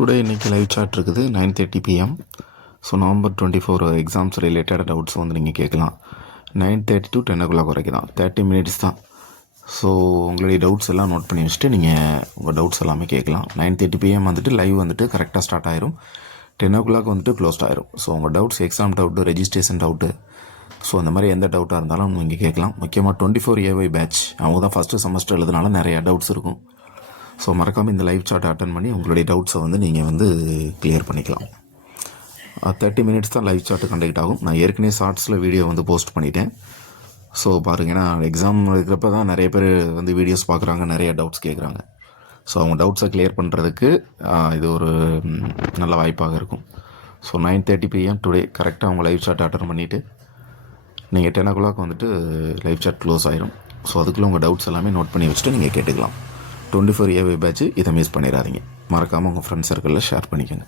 Today இன்றைக்கி live chat இருக்குது 9:30 PM. So November 24 exams related doubts வந்து நீங்கள் கேட்கலாம். 9:30 to 10 o'clock வரைக்கும் தான், 30 minutes தான். ஸோ உங்களுடைய டவுட்ஸ் எல்லாம் நோட் பண்ணி வச்சுட்டு நீங்கள் உங்கள் டவுட்ஸ் எல்லாமே கேட்கலாம். 9:30 PM வந்துட்டு லைவ் வந்துட்டு கரெக்டாக ஸ்டார்ட் ஆயிரும். 10 o'clock வந்துட்டு க்ளோஸ்ட் ஆயிரும். ஸோ உங்கள் doubts, exam doubt, registration doubt, so அந்த மாதிரி எந்த டவுட்டாக இருந்தாலும் நீங்கள் கேட்கலாம். முக்கியமாக 24 AY பேட்ச் அவங்க தான் ஃபஸ்ட்டு செமஸ்டர் எழுதுனால நிறையா டவுட்ஸ் இருக்கும். ஸோ மறக்காமல் இந்த லைவ் சார்ட்டை அட்டன் பண்ணி உங்களுடைய டவுட்ஸை வந்து நீங்கள் வந்து கிளியர் பண்ணிக்கலாம். 30 minutes தான் லைவ் சார்ட்டு கண்டக்ட் ஆகும். நான் ஏற்கனவே ஷார்ட்ஸில் வீடியோ வந்து போஸ்ட் பண்ணிட்டேன். ஸோ பாருங்கள், ஏன்னா எக்ஸாம் இருக்கிறப்ப தான் நிறைய பேர் வந்து வீடியோஸ் பார்க்குறாங்க, நிறைய டவுட்ஸ் கேட்குறாங்க. ஸோ அவங்க டவுட்ஸை கிளியர் பண்ணுறதுக்கு இது ஒரு நல்ல வாய்ப்பாக இருக்கும். ஸோ 9:30 PM டுடே கரெக்டாக அவங்க லைவ் சார்ட் அட்டன் பண்ணிவிட்டு நீங்கள் 10 o'clock வந்துட்டு லைவ் சார்ட் க்ளோஸ் ஆயிரும். ஸோ அதுக்குள்ளே உங்கள் டவுட்ஸ் எல்லாமே நோட் பண்ணி வச்சுட்டு நீங்கள் கேட்டுக்கலாம். 24 AY பேட்ச், இதை மிஸ் பண்ணிடாதீங்க. மறக்காமல் உங்கள் ஃப்ரெண்ட்ஸ் சர்க்கிளில் ஷேர் பண்ணிக்கோங்க.